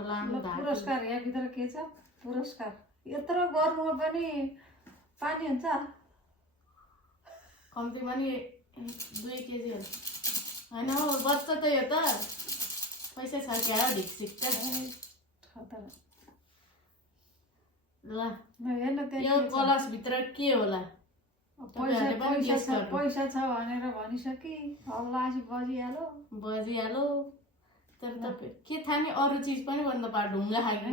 फलाम धार पुरस्कार यहाँ भित्र के छ पुरस्कार यत्रो गर्नुमा पनि पानी हुन्छ कम्तीमा नि 2 केजी हुन्छ हैन हो बच्चा त यो त पैसा छ क्या ढिकसिक त ल हेर्न यो ग्लास भित्र के होला पैसा छ भनेर भनिसके हल्लासी बजिहालो तर तपाईँ के थाहा नि अरू चिज पनि भन्दा पा ढुङ्गा खायो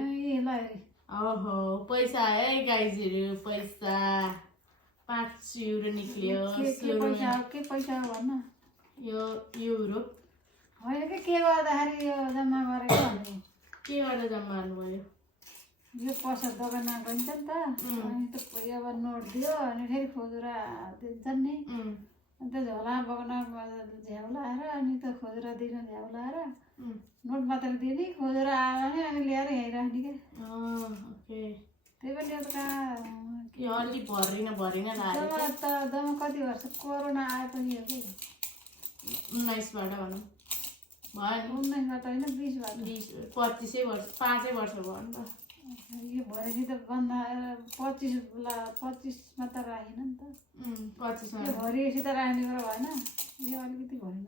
ओहो पैसा है गाइजहरू पैसा 5 युरो निक्ल्यो के पैसा हो भन्न यो युरो होइन के गर्दाखेरि यो जम्मा गरेको के गरेर जम्मा गर्नुभयो यो पैसा दोकानमा गइन्छ नि त अनि त अब नोट दियो अनि फेरि खुजुरा दिन्छन् नि अन्त झोला बगान झ्याउलाएर अनि त खुजुरा दिन झ्याउलाएर नोट मात्र दिने खुजुरा आयो भने अनि ल्याएर हेरिराख्ने के त्यही पनि अब कहाँ अलि भरिन लाग्यो त जम्मा कति वर्ष कोरोना आएपछि हो कि 19 बाट भनौँ भयो 19 बाट होइन 20 बाट 25 वर्ष 5 वर्ष भयो नि त यो भरेपछि त बन्द 25 मा त राखेन नि त 25 मा यो भरिएपछि त राख्ने कुरा भएन यो अलिकति भएन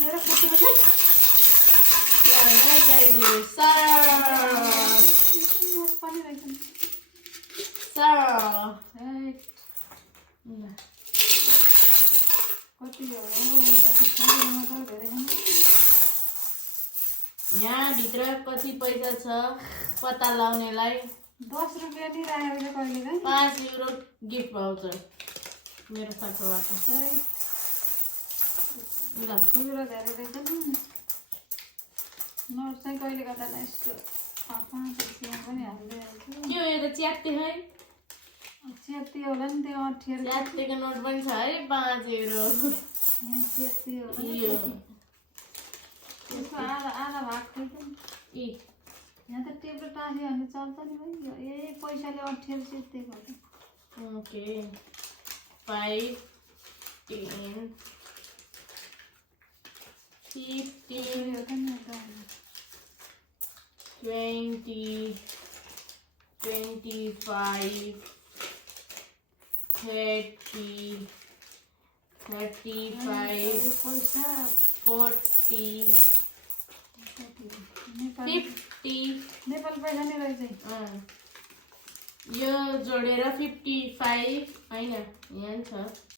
मेरो पुत्रले पनि रहेछ कति हो यहाँ भित्र कति पैसा छ पत्ता लाउनेलाई 10 रुपियाँ नि राखेको छ कहिले काहीँ 5 युरो गिफ्ट भाउचर मेरो तर्फबाट ल खुजुरा धेरै रहेछ नि नोट चाहिँ कहिले गर्दा यस्तो 5 रुपियाँ पनि हाल्दै आएको के हो यो त च्यात्ते है च्यात्ती होला नि त्यो अठेर च्यात्तेको नोट पनि छ है 5 युरो यहाँ च्यात्ती होला यो त्यसको आधा भाग थियो इ यहाँ त टेप्रो टाँस्यो भने चल्छ नि भाइ ए पैसाले अठेर च्यात्तेको हो ओके 5 10 15 20 25 30 35 40 50 नेपाल पैसा नै रहेछ यो जोडेर 55 हैन यहाँ छ